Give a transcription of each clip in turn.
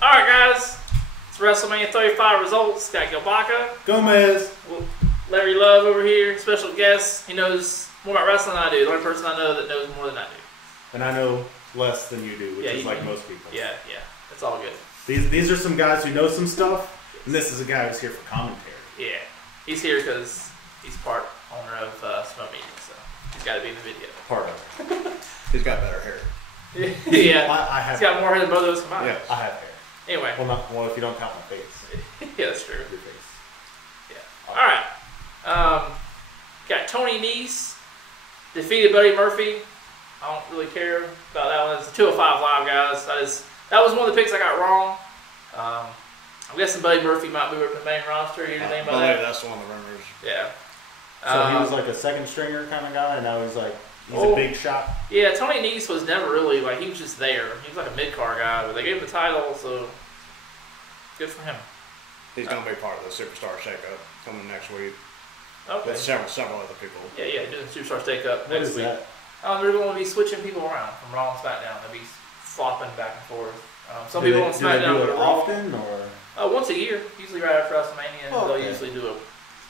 Alright, guys. It's WrestleMania 35 results. Got Gilbaca. Gomez. Larry Love over here. Special guest. He knows more about wrestling than I do. The only person I know that knows more than I do. And I know less than you do, which is like most people. Yeah. It's all good. These are some guys who know some stuff, and this is a guy who's here for commentary. Yeah. He's here because he's part owner of Schmo Media, so he's got to be in the video. Part of it. He's got better hair. Yeah. I have. He's got more hair than both of us combined. Yeah, I have hair. Anyway. Well, if you don't count my face. Yeah, that's true. Your face. Yeah. Alright. Got Tony Nese. Defeated Buddy Murphy. I don't really care about that one. It's a 205 Live, guys. That was one of the picks I got wrong. I'm guessing Buddy Murphy might move up to the main roster. You anything about that? That's one of the rumors. Yeah. So he was like a second stringer kind of guy, and now he's like, he's a big shot. Yeah, Tony Nese was never really, like, he was just there. He was like a mid-card guy, but they gave him the title, so good for him. He's going to be part of the Superstar Shakeup coming next week. Okay. With several other people. Yeah, doing the Superstar Shakeup What next is week. that? They're going to be switching people around from Raw and SmackDown. They'll be flopping back and forth. Some people on SmackDown do it Raw. often, or? Once a year, usually right after WrestleMania, and they'll usually do a...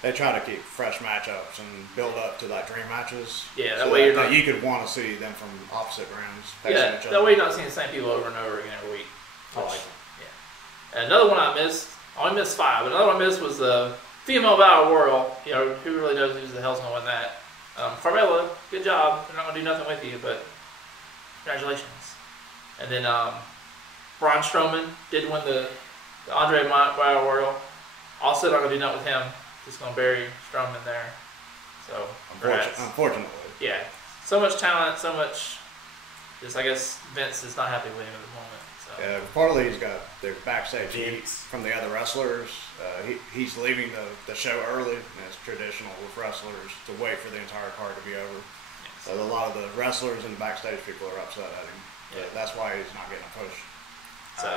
They try to keep fresh matchups and build up to like dream matches. Yeah, that way you're not... You could want to see them from opposite brands. Yeah, that way you're not seeing the same people over and over again every week. I like it. Yeah. And another one I missed, I only missed 5, but another one I missed was the Female Battle Royal. You know, who really knows who the hell's going to win that? Carmella, good job. They're not going to do nothing with you, but congratulations. And then Braun Strowman did win the Andre Battle Royal. Also not going to do nothing with him. Just going to bury Strowman there. So, unfortunately. Yeah. So much talent, so much... Just, I guess, Vince is not happy with him at the moment. So. Yeah, partly he's got their backstage heat from the other wrestlers. He's leaving the show early, and it's traditional with wrestlers to wait for the entire card to be over. Yes. So a lot of the wrestlers and the backstage people are upset at him. Yeah. That's why he's not getting a push. So.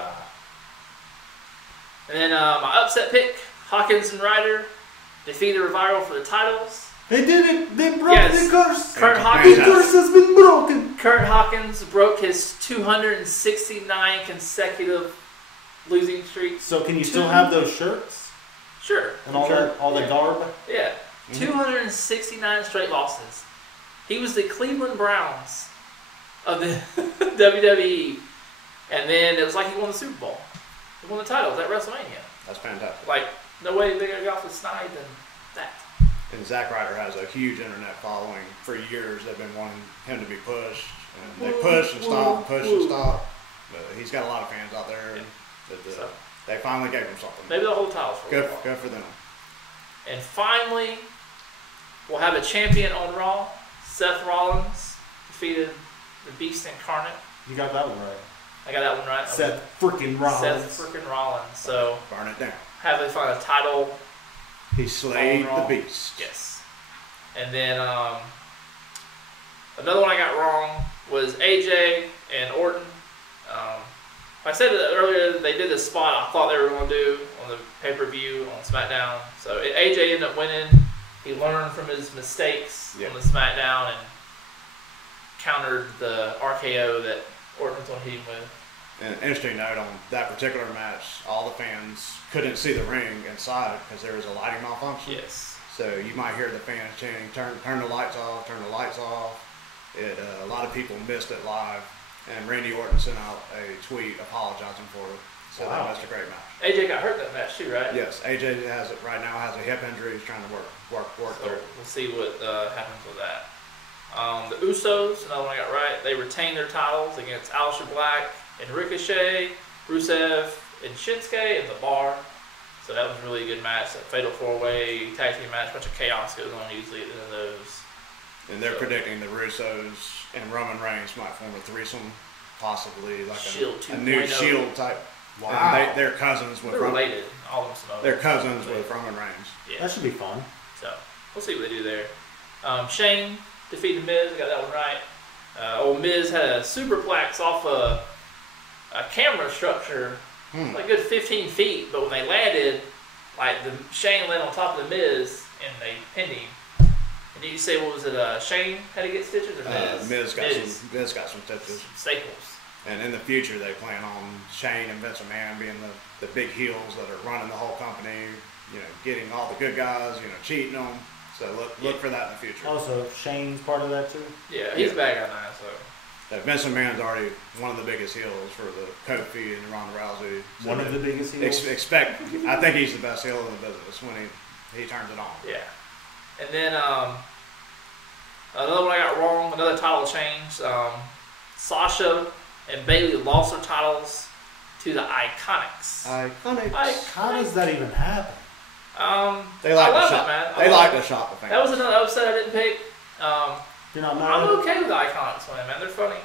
And then my upset pick, Hawkins and Ryder, defeated Revival for the titles. They did it! They broke the curse! The curse has been broken! Kurt Hawkins broke his 269 consecutive losing streak. So can you still have those shirts? Sure. And all the garb? Yeah. 269 straight losses. He was the Cleveland Browns of the WWE. And then it was like he won the Super Bowl. He won the titles at WrestleMania. That's fantastic. Like, no way bigger got off the snide than that. And Zack Ryder has a huge internet following. For years, they've been wanting him to be pushed. And they push and stop, push and stop. But he's got a lot of fans out there. So, they finally gave him something. Maybe they'll hold titles for a while. Good for them. And finally, we'll have a champion on Raw. Seth Rollins defeated the Beast Incarnate. You got that one right. I got that one right. Seth freaking Rollins. Seth freaking Rollins. So burn it down. Have they find a title? He slayed the beast. Yes. And then another one I got wrong was AJ and Orton. I said earlier they did this spot I thought they were going to do on the pay-per-view on SmackDown. So AJ ended up winning. He learned from his mistakes on the SmackDown and countered the RKO that Orton was on him with. And an interesting note on that particular match, all the fans couldn't see the ring inside because there was a lighting malfunction. Yes. So you might hear the fans chanting, turn the lights off, turn the lights off. A lot of people missed it live. And Randy Orton sent out a tweet apologizing for it. So that was a great match. AJ got hurt that match too, right? Yes, AJ has it right now, has a hip injury. He's trying to work through it. We'll see what happens with that. The Usos, another one I got right, they retained their titles against Aleister Black and Ricochet, Rusev, and Shinsuke in the bar. So that was a really good match. That fatal 4-way tag team match, a bunch of chaos goes on usually at the end of those. And they're predicting the Russos and Roman Reigns might form a threesome, possibly like a new Shield type. Wow. And they're cousins with related. All of them. They're cousins with Roman Reigns. Yeah. That should be fun. So we'll see what they do there. Shane defeated Miz. I got that one right. Old Miz had a superplex off a camera structure, like a good 15 feet. But when they landed, like Shane landed on top of the Miz and they pinned him. And did you say, what was it, Shane had to get stitches or Miz? Miz got some stitches. Staples. And in the future, they plan on Shane and Vince McMahon being the big heels that are running the whole company, getting all the good guys, cheating them. So look for that in the future. Also, Shane's part of that too? Yeah, he's a bad guy now, so. Vince McMahon's already one of the biggest heels for the Kofi and Ronda Rousey. So one of the biggest heels? I think he's the best heel in the business when he turns it on. Yeah. And then another one I got wrong, another title change. Sasha and Bayley lost their titles to the Iconics. How does that even happen? They like to shop, man. They like to shop the fans. That was another upset I didn't pick. I'm okay with the Iconics winning, man. They're funny.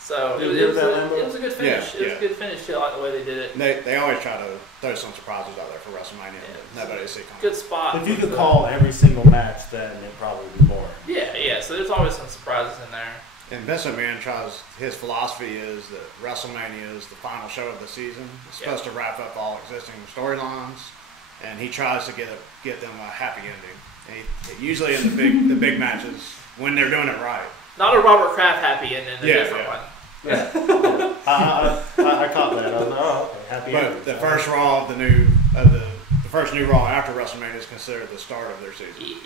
So it was a good finish. Yeah, it was a good finish too. I like the way they did it. They always try to throw some surprises out there for WrestleMania. Nobody see coming. Good spot. If you could call every single match, then it'd probably be boring. Yeah. So there's always some surprises in there. And Vince McMahon his philosophy is that WrestleMania is the final show of the season. It's supposed to wrap up all existing storylines, and he tries to get them a happy ending. And usually in the big matches when they're doing it right. Not a Robert Kraft happy ending, a different one. Yeah. I caught that. I was like, oh, okay, happy ending. But the first Raw of the first new Raw after WrestleMania is considered the start of their season. Yeah.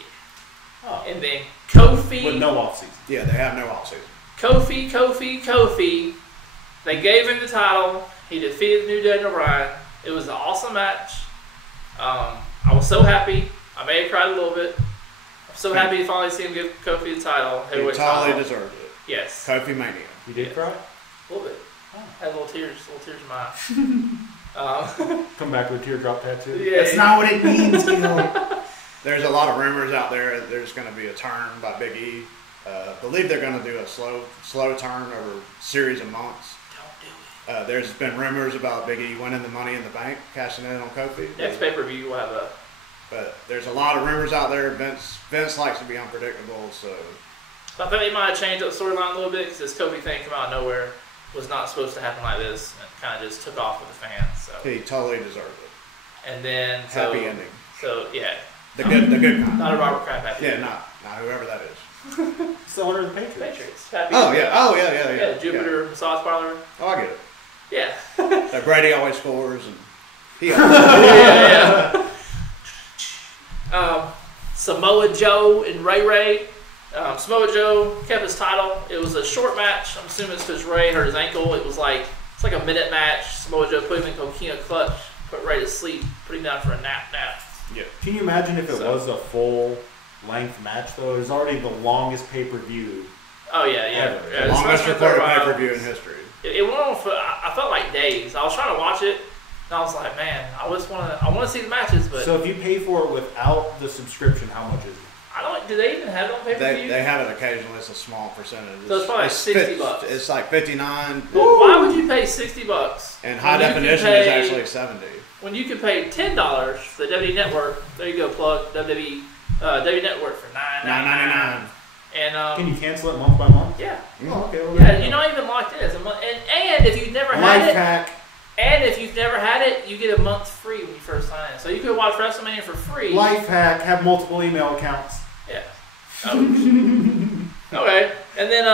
Oh. And then Kofi. With no off season. Yeah, they have no off season. Kofi. They gave him the title. He defeated the new Daniel Bryan. It was an awesome match. I was so happy. I may have cried a little bit. I'm so happy to finally see him give Kofi the title. He totally deserved it. Yes. Kofi Mania. You did cry? A little bit. Oh. Had little tears in my eyes. Come back with a teardrop tattoo. Yeah, That's not what it means, Gil. There's a lot of rumors out there. There's going to be a turn by Big E. Believe they're going to do a slow turn over a series of months. Don't do it. There's been rumors about Big E winning the Money in the Bank, cashing in on Kofi. Next pay-per-view will have a. But there's a lot of rumors out there. Vince likes to be unpredictable, so. I think they might have changed up the storyline a little bit because this Kofi thing came out of nowhere. Was not supposed to happen like this, and kind of just took off with the fans. So he totally deserved it. And then happy ending. So yeah, the good kind. Not a Robert Kraft happy. Yeah, not whoever that is. It's the owner of the Patriots. Happy Yeah, Jupiter massage parlor. Oh, I get it. Yeah. Brady always scores, and he always Samoa Joe and Ray. Samoa Joe kept his title. It was a short match. I'm assuming it's because Ray hurt his ankle. It's like a minute match. Samoa Joe put him in coquina clutch, put Ray to sleep, put him down for a nap. Yeah. Can you imagine if it was a full length match though? It was already the longest pay-per-view. Oh yeah. The longest recorded pay-per-view in history. It went on for I felt like days. I was trying to watch it, and I was like, man, I want to see the matches, but so if you pay for it without the subscription, how much is it? Do they even have it on pay-per-view? They have it occasionally. It's a small percentage. So it's probably $60. It's like 59. Why would you pay $60? And high definition is actually 70. When you can pay $10 for the WWE Network, there you go, plug WWE Network for $9.99. And can you cancel it month by month? Yeah. Oh, okay. Well, yeah, you're not even locked in. It's a month. And if you've never had it, hack. And if you've never had it, you get a month free when you first sign in. So you could watch WrestleMania for free. Life hack. Have multiple email accounts. Yeah. Okay. And then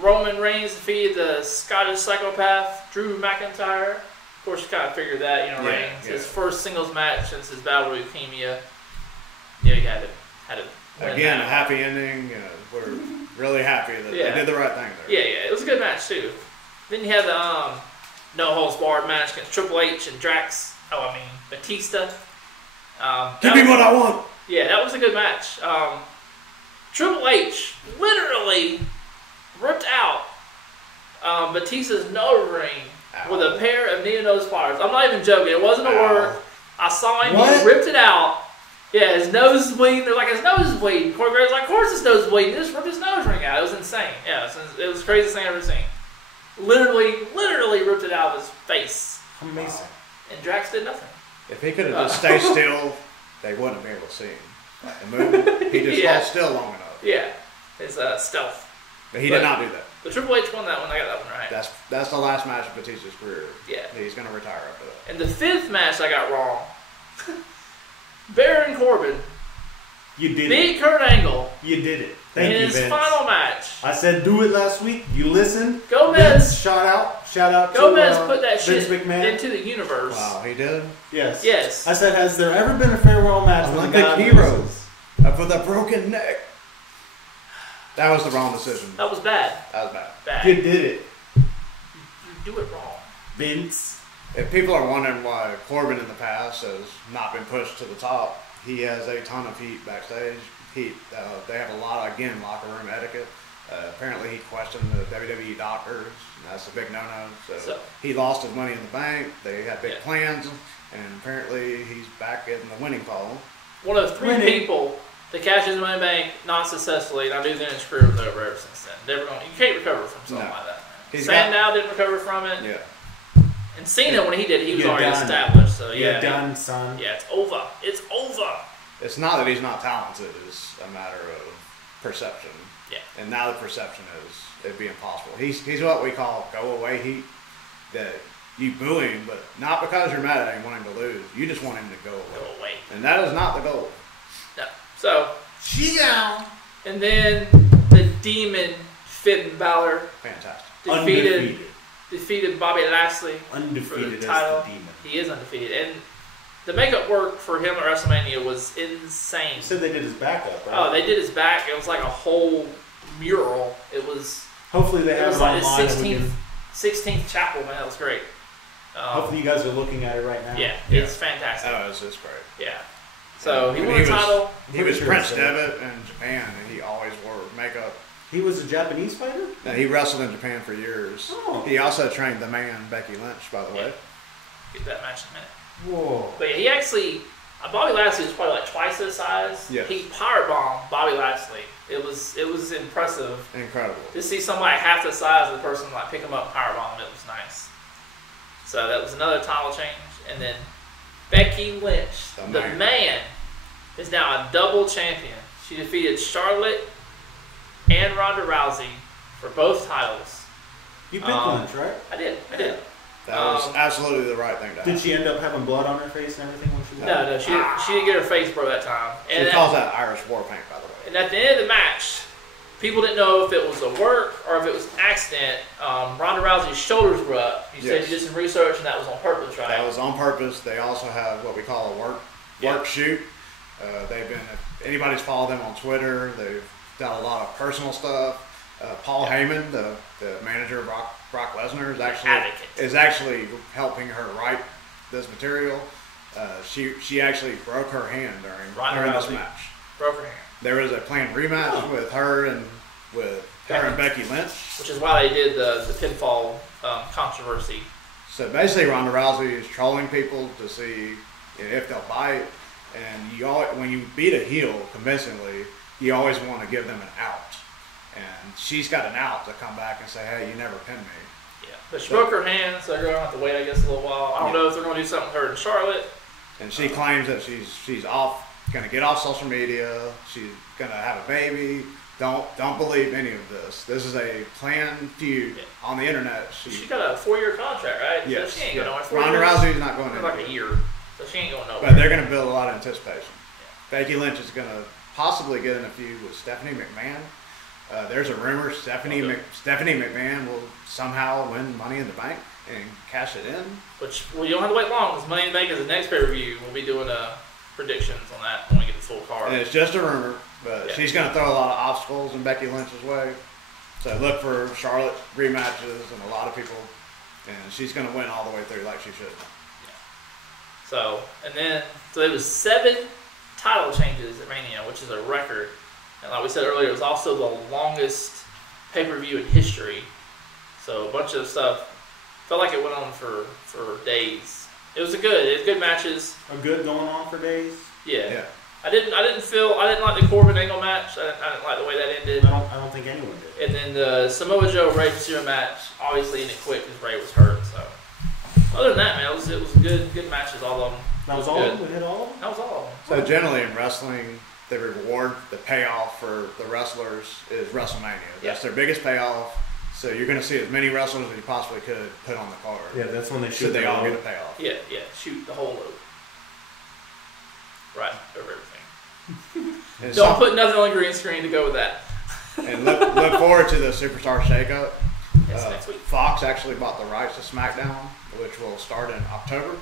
Roman Reigns defeated the Scottish psychopath Drew McIntyre. Of course, you kind of figured that, Reigns, his first singles match since his battle with leukemia. Yeah, he had to win. Again, a happy ending. We're really happy that they did the right thing there. Yeah. It was a good match too. Then you had the no holds barred match against Triple H and Batista. Give me what I want. Yeah, that was a good match. Triple H literally ripped out Batista's nose ring with a pair of needle nose pliers. I'm not even joking. It wasn't a word. I saw him. What? He ripped it out. Yeah, his nose is bleeding. They're like, his nose is bleeding. Corey Graves like, of course his nose is bleeding. He just ripped his nose ring out. It was insane. Yeah, it was the craziest thing I've ever seen. Literally ripped it out of his face. Amazing. And Drax did nothing. If he could have just stayed still, they wouldn't be able to see him. Like the movie, he just held still long enough. Yeah, his stealth. But he did not do that. But Triple H won that one. I got that one right. That's the last match of Batista's career. Yeah. He's going to retire after that. And the fifth match I got wrong. Baron Corbin. You did beat Kurt Angle. You did it. Thank in you, his Vince. final match. I said do it last week. You listened. Gomez. Vince, shout out Gomez to put that Vince shit McMahon. into the universe. Wow, he did. Yes. Yes. I said, has there ever been a farewell match with Olympic a guy heroes with a broken neck? That was the wrong decision. That was bad. That was bad. Bad. You did it, You do it wrong. Vince. If people are wondering why Corbin in the past has not been pushed to the top, he has a ton of heat backstage. They have a lot of, again, locker room etiquette. Apparently he questioned the WWE doctors. And that's a big no-no. So he lost his money in the bank. They had big plans. And apparently he's back in the winning column. One of three people to cash his money in the bank not successfully. Now, dude's in his career was over ever since then. You can't recover from something like that. Sandow didn't recover from it. Yeah. And Cena, when he did, he was You're already done. established. So You're done, son. Yeah, it's over. It's over. It's not that he's not talented. It's a matter of perception. Yeah. And now the perception is it'd be impossible. He's what we call go-away heat. That you boo him, but not because you're mad at him wanting to lose. You just want him to go away. And that is not the goal. No. So, Down. and then the demon Finn Balor Fantastic. defeated Bobby Lashley Undefeated for the as title. the demon. He is undefeated, and the makeup work for him at WrestleMania was insane. You said they did his backup, right? Oh, they did his back. It was like a whole mural. It was. Hopefully they It have was it like online. the 16th chapel, man. That was great. Hopefully you guys are looking at it right now. Yeah, it's fantastic. Oh, it's just great. Yeah. So he When won the title. He was Sure, Prince so. Devitt in Japan, and he always wore makeup. He was a Japanese fighter? Now, he wrestled in Japan for years. Oh. He also trained the man, Becky Lynch, by the way. Get that match in a minute. Whoa. But yeah, he actually, Bobby Lashley was probably like twice his size. Yes. He powerbombed Bobby Lashley. It was impressive Incredible. to see somebody half the size of the person like pick him up and powerbomb him. It was nice. So that was another title change, and then Becky Lynch, the man, is now a double champion. She defeated Charlotte and Ronda Rousey for both titles. You picked Lynch, right? I did. That was absolutely the right thing to happen. Did she end up having blood on her face and everything when she was No, she didn't get her face broke that time. She calls that Irish war paint, by the way. And at the end of the match, people didn't know if it was a work or if it was an accident. Ronda Rousey's shoulders were up. You said you did some research and that was on purpose, right? That was on purpose. They also have what we call a work shoot. They've been, if anybody's followed them on Twitter, they've done a lot of personal stuff. Paul Heyman, the manager of Brock Lesnar, is actually helping her write this material. She actually broke her hand during this match. Broke her hand. There was a planned rematch with her and Becky Lynch, which is why they did the pinfall controversy. So basically, Ronda Rousey is trolling people to see if they'll buy it. And when you beat a heel convincingly, you always want to give them an out. And she's got an out to come back and say, "Hey, you never pinned me." Yeah, but she broke her hand, so they're going to have to wait, I guess, a little while. I don't know if they're going to do something with her in Charlotte. And she claims that she's going to get off social media. She's going to have a baby. Don't believe any of this. This is a planned feud on the internet. She got a 4-year contract, right? Yes. So she ain't going nowhere. Ronda Rousey's not going anywhere. Like a year. So she ain't going nowhere. But they're going to build a lot of anticipation. Yeah. Becky Lynch is going to possibly get in a feud with Stephanie McMahon. There's a rumor Stephanie McMahon will somehow win Money in the Bank and cash it in. You don't have to wait long because Money in the Bank is the next pay-per-view. We'll be doing predictions on that when we get the full card. And it's just a rumor, but she's going to throw a lot of obstacles in Becky Lynch's way. So look for Charlotte rematches and a lot of people, and she's going to win all the way through like she should. Yeah. So there was 7 title changes at Mania, which is a record. And like we said earlier, it was also the longest pay-per-view in history. So a bunch of stuff. Felt like it went on for days. It was good matches. A good going on for days? Yeah. I didn't like the Corbin Angle match. I didn't like the way that ended. I don't think anyone did. And then the Samoa Joe Rey Mysterio match obviously ended quick because Rey was hurt. So other than that, man, it was good matches. All of them. That was all of them? We hit all of them? That was all of them. So generally in wrestling, the reward, the payoff for the wrestlers is WrestleMania. That's their biggest payoff. So you're going to see as many wrestlers as you possibly could put on the card. Yeah, that's when they shoot. So they all get a payoff. Yeah, shoot the whole load. Right over everything. Don't put nothing on the green screen to go with that. And look forward to the Superstar Shakeup. It's next week. Fox actually bought the rights to SmackDown, which will start in October.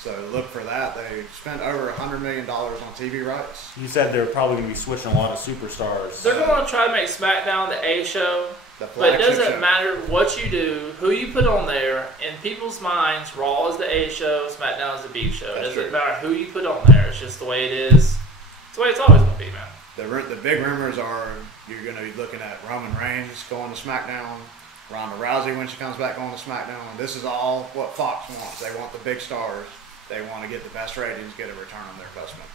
So look for that. They spent over $100 million on TV rights. You said they're probably going to be switching a lot of superstars. They're going to try to make SmackDown the A show. The But it flagship doesn't show. matter what you do, who you put on there. In people's minds, Raw is the A show, SmackDown is the B show. It That's doesn't true. matter who you put on there. It's just the way it is. It's the way it's always going to be, man. The big rumors are you're going to be looking at Roman Reigns going to SmackDown, Ronda Rousey when she comes back going to SmackDown. This is all what Fox wants. They want the big stars. They want to get the best ratings, get a return on their investment.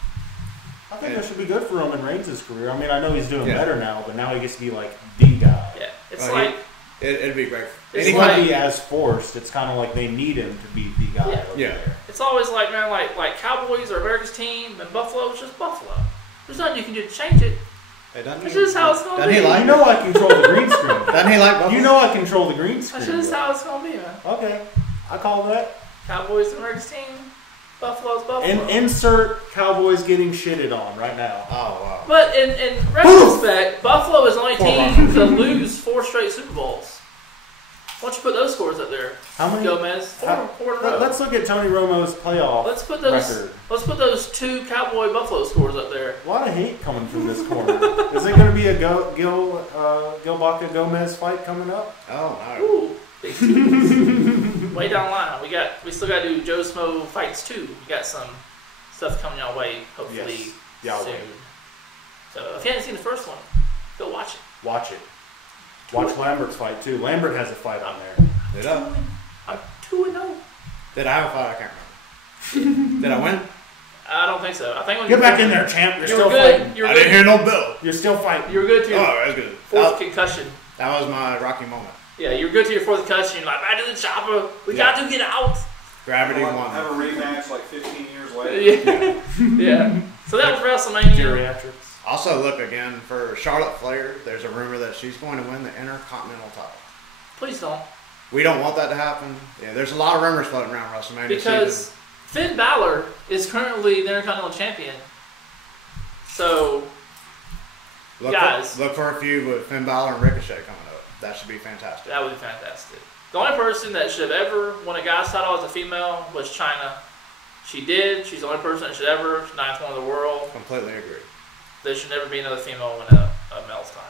I think that should be good for Roman Reigns' career. I mean, I know he's doing Yeah. better now, but now he gets to be like the guy. Yeah, it's Well, like It'd be great. It's It like- won't be as forced. It's kind of like they need him to be the guy. Yeah. over Yeah. there. it's always like, man, like Cowboys are America's team, and Buffalo is just Buffalo. There's nothing you can do to change it. Hey, doesn't It's he- just how it's going to doesn't be. he like You know I control the green screen. Doesn't he like Buffalo? You know I control the green screen. That's just how it's going to be, man. Okay, I call that. Cowboys are America's team, Buffalo's Buffalo. And insert Cowboys getting shitted on right now. Oh, wow. But in retrospect, Buffalo is the only Poor team to lose 4 straight Super Bowls. Why don't you put those scores up there? How many? Gomez, four in a row. Let's look at Tony Romo's playoff Let's put those. record. Let's put those 2 Cowboy Buffalo scores up there. A lot of hate coming from this corner. Is it going to be a Gil Baca Gomez fight coming up? Oh, no. Ooh, big teams. Way down the line, we still got to do Joe Schmo fights 2. We got some stuff coming your way, hopefully Yes. Yahweh. soon. So if you haven't seen the first one, go watch it. Watch it. Watch Lambert's fight too. Lambert has a fight on there. Did I? I'm 2-0. Did I have a fight? I can't remember. Did I win? I don't think so. I think when Get you back in there, champ. You're You still were good. fighting. You were I didn't good. hear no bell. You're still fighting. You were good to Oh, your that was good. 4th concussion. That was my Rocky moment. Yeah, you were good to your 4th concussion. You're like, back to the chopper. We got to get out. Gravity Have won. a rematch like 15 years later. Yeah. Yeah. So that was WrestleMania. Geriatrics. Also, look again for Charlotte Flair. There's a rumor that she's going to win the Intercontinental title. Please don't. We don't want that to happen. Yeah, there's a lot of rumors floating around WrestleMania Because season. Finn Balor is currently the Intercontinental Champion. So, guys. Look for a feud with Finn Balor and Ricochet coming up. That should be fantastic. that would be fantastic. The only person that should have ever won a guy's title as a female was Chyna. She did. She's the only person that should ever. She's 9th one in the world. Completely agree. There should never be another female win a male's title.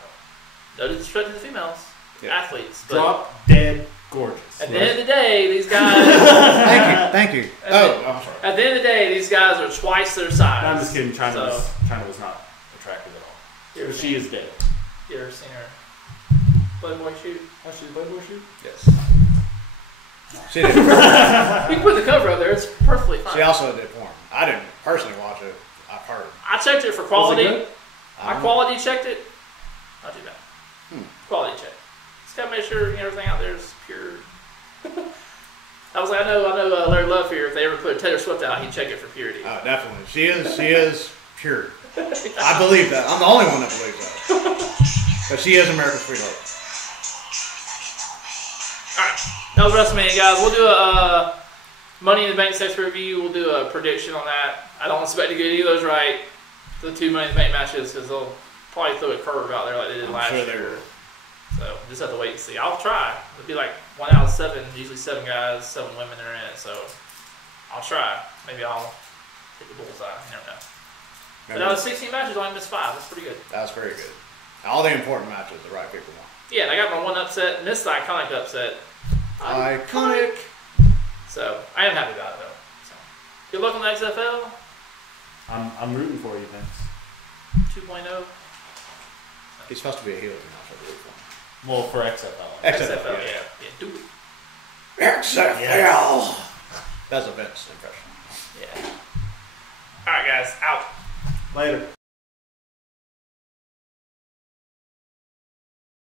No disrespect to the females, Yeah. athletes. But Drop dead gorgeous. at the end of the day, these guys. Thank you. At Oh, the- I'm sorry. At the end of the day, these guys are twice their size. I'm just kidding. China So, was not attractive at all. you ever She is dead. You ever seen her Playboy shoot? Oh, she's a Playboy shoot? Yes. She did. You can put the cover up there. It's perfectly fine. She also did porn. I didn't personally watch it. I've heard. I checked it for quality. Was it good? I quality checked it. Not too bad. Hmm. Quality check. Just gotta make sure everything out there is pure. I was like, I know Larry Love here. If they ever put Taylor Swift out, he'd check it for purity. Oh, definitely. She is pure. I believe that. I'm the only one that believes that. But she is America's sweetheart. Alright, that was WrestleMania, guys. We'll do a Money in the Bank sex review. We'll do a prediction on that. I don't expect to get any of those right, the 2 Money in the Bank matches, because they'll probably throw a curve out there like they did last sure they year. will. So just have to wait and see. I'll try. It'll be like 1 out of 7, usually 7 guys, 7 women are in it. So I'll try. Maybe I'll hit the bullseye. You never know. But out of 16 matches, I only missed 5. That's pretty good. That's very good. All the important matches, the right people won. Yeah, and I got my 1 upset, missed the iconic upset. Iconic. So I am happy about it though. So good luck on the XFL I'm rooting for you, Vince. 2.0. He's supposed to be a heel now, so I believe for him. Well, for XFL. XFL, yeah, do it. XFL. Yes. That's a Vince impression. Yeah. All right, guys, out. Later.